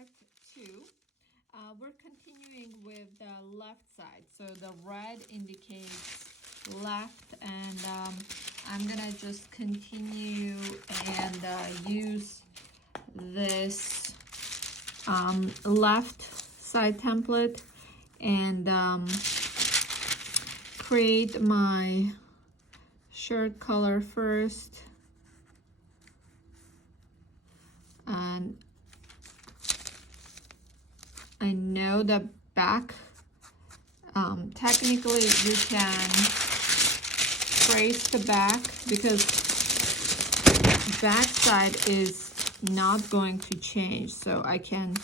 part 2. We're continuing with the left side. So the red indicates left, and I'm gonna just continue and use this left side template and create my shirt color first. And I know the back, technically you can trace the back because back side is not going to change. So I can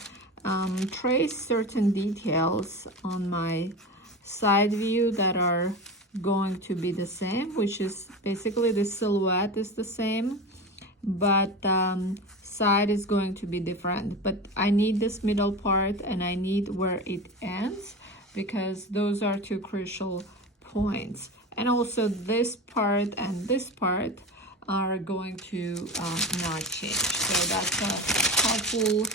trace certain details on my side view that are going to be the same, which is basically the silhouette is the same, but side is going to be different. But I need this middle part and I need where it ends because those are two crucial points. And also this part and this part are going to not change. So that's a helpful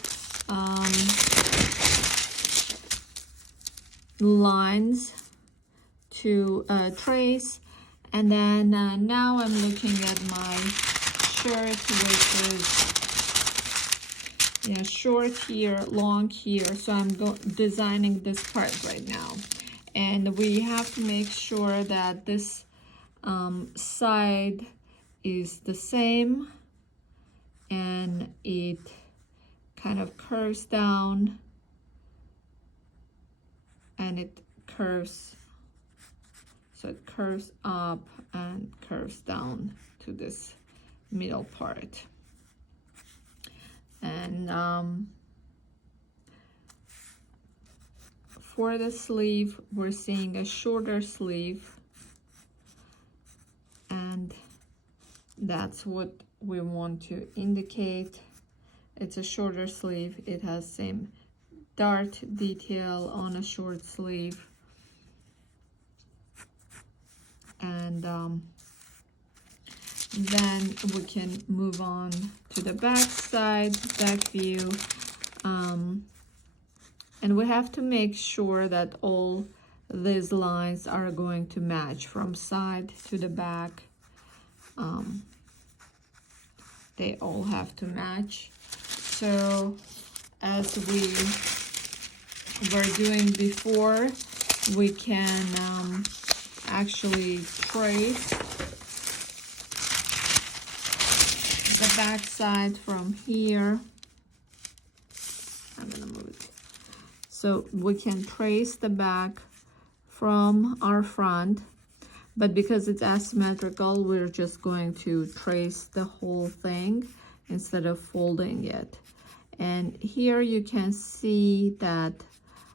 lines to trace. And then now I'm looking at my shirt, which is short here, long here. So I'm designing this part right now, and we have to make sure that this side is the same and it kind of curves down and it curves, so it curves up and curves down to this middle part. And for the sleeve, we're seeing a shorter sleeve, and that's what we want to indicate. It's a shorter sleeve. It has same dart detail on a short sleeve. And then we can move on to the back side, back view. And we have to make sure that all these lines are going to match from side to the back. They all have to match. So as we were doing before, we can actually trace the back side from here. I'm gonna move it. So we can trace the back from our front, but because it's asymmetrical, we're just going to trace the whole thing instead of folding it. And here you can see that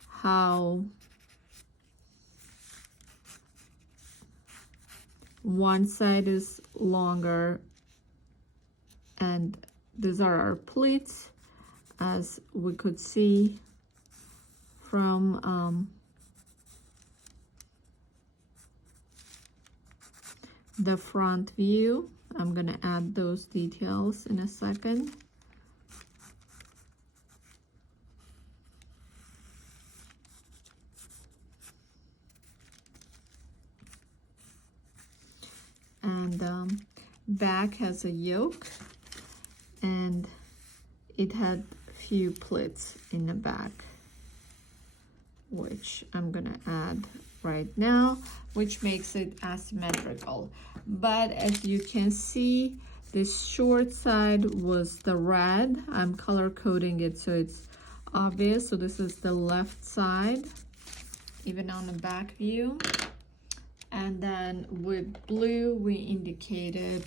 how one side is longer, and these are our pleats, as we could see from the front view. I'm gonna add those details in a second. And back has a yoke, and it had few pleats in the back, which I'm gonna add right now, which makes it asymmetrical. But as you can see, this short side was the red. I'm color coding it so it's obvious. So this is the left side, even on the back view. And then with blue, we indicated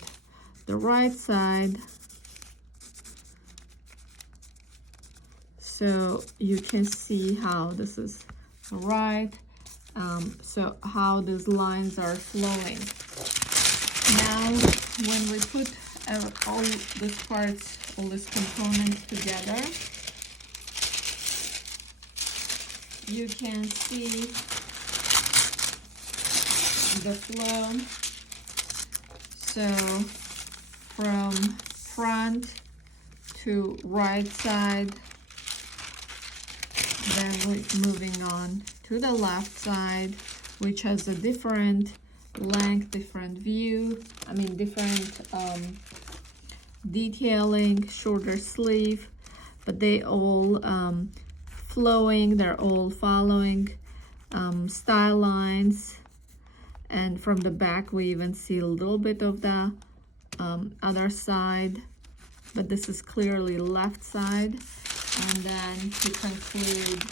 the right side. So you can see how this is right. So how these lines are flowing. Now, when we put all these parts, all these components together, you can see the flow. So from front to right side, Then we're moving on to the left side, which has a different length, different view, different detailing, shorter sleeve, but they all flowing, they're all following style lines. And from the back we even see a little bit of the other side, but this is clearly left side. And then to conclude,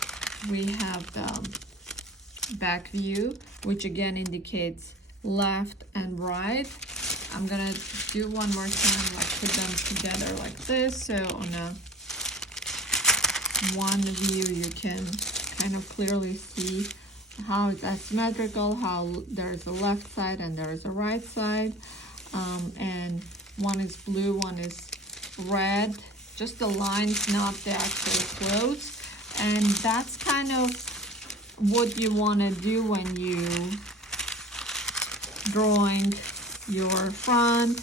we have the back view, which again indicates left and right. I'm gonna do one more time, like put them together like this, so on a one view you can kind of clearly see how it's asymmetrical, how there's a left side and there's a right side, and one is blue, one is red, just the lines, not the actual clothes. And that's kind of what you want to do when you drawing your front,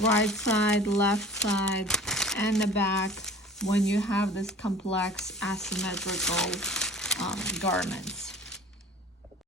right side, left side, and the back when you have this complex asymmetrical garments.